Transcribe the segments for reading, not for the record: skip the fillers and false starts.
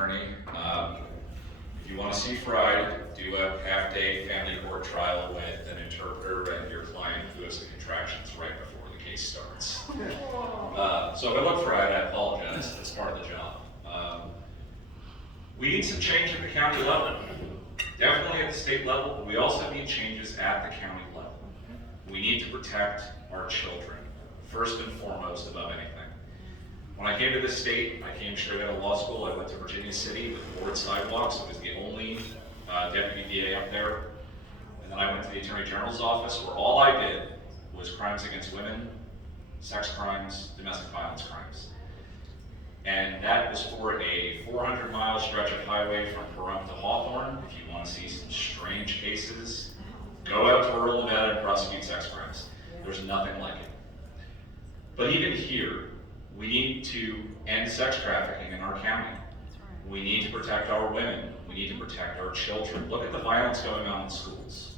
attorney. If you want to see Fried, do a half-day family court trial with an interpreter and your client who has the contractions right before the case starts. So if I look fried, I apologize. That's part of the job. We need some change at the county level. Definitely at the state level, but we also need changes at the county level. We need to protect our children, first and foremost, above anything. When I came to this state, I came straight out of law school. I went to Virginia City with board sidewalks. I was the only deputy DA up there. And then I went to the Attorney General's office, where all I did was crimes against women, sex crimes, domestic violence crimes. And that was for a 400-mile stretch of highway from Pahrump to Hawthorne. If you want to see some strange cases, go out to rural Nevada and prosecute sex crimes. There's nothing like it. But even here, we need to end sex trafficking in our county. We need to protect our women. We need to protect our children. Look at the violence going on in schools.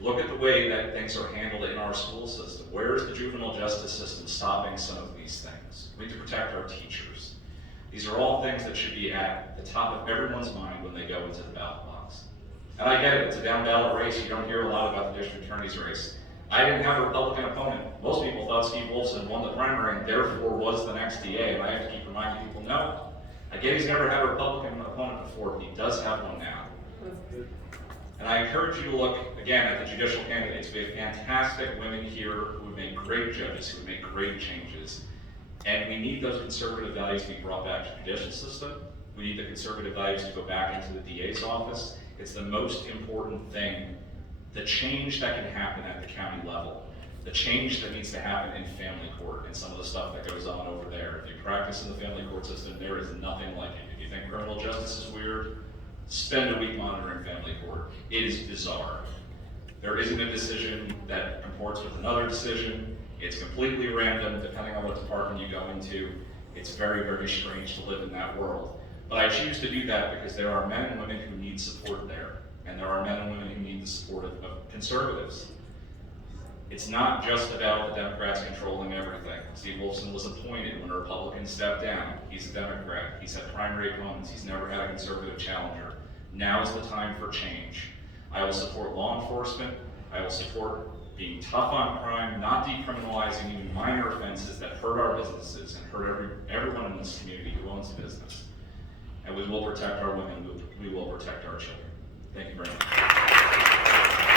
Look at the way that things are handled in our school system. Where is the juvenile justice system stopping some of these things? We need to protect our teachers. These are all things that should be at the top of everyone's mind when they go into the ballot box. And I get it, it's a down ballot race. You don't hear a lot about the district attorney's race. I didn't have a Republican opponent. Most people thought Steve Wolfson won the primary and therefore was the next DA, and I have to keep reminding people, no. I get he's never had a Republican opponent before, but he does have one now. And I encourage you to look, again, at the judicial candidates. We have fantastic women here who would make great judges, who would make great changes. And we need those conservative values to be brought back to the judicial system. We need the conservative values to go back into the DA's office. It's the most important thing, the change that can happen at the county level, the change that needs to happen in family court and some of the stuff that goes on over there. If you practice in the family court system, there is nothing like it. If you think criminal justice is weird, spend a week monitoring family court. It is bizarre. There isn't a decision that comports with another decision. It's completely random depending on what department you go into. It's very, very strange to live in that world. But I choose to do that because there are men and women who need support there. And there are men and women who need the support of conservatives. It's not just about the Democrats controlling everything. Steve Wolfson was appointed when a Republican stepped down. He's a Democrat. He's had primary opponents. He's never had a conservative challenger. Now is the time for change. I will support law enforcement. I will support being tough on crime, not decriminalizing even minor offenses that hurt our businesses and hurt everyone in this community who owns a business. And we will protect our women. We will protect our children. Thank you very much.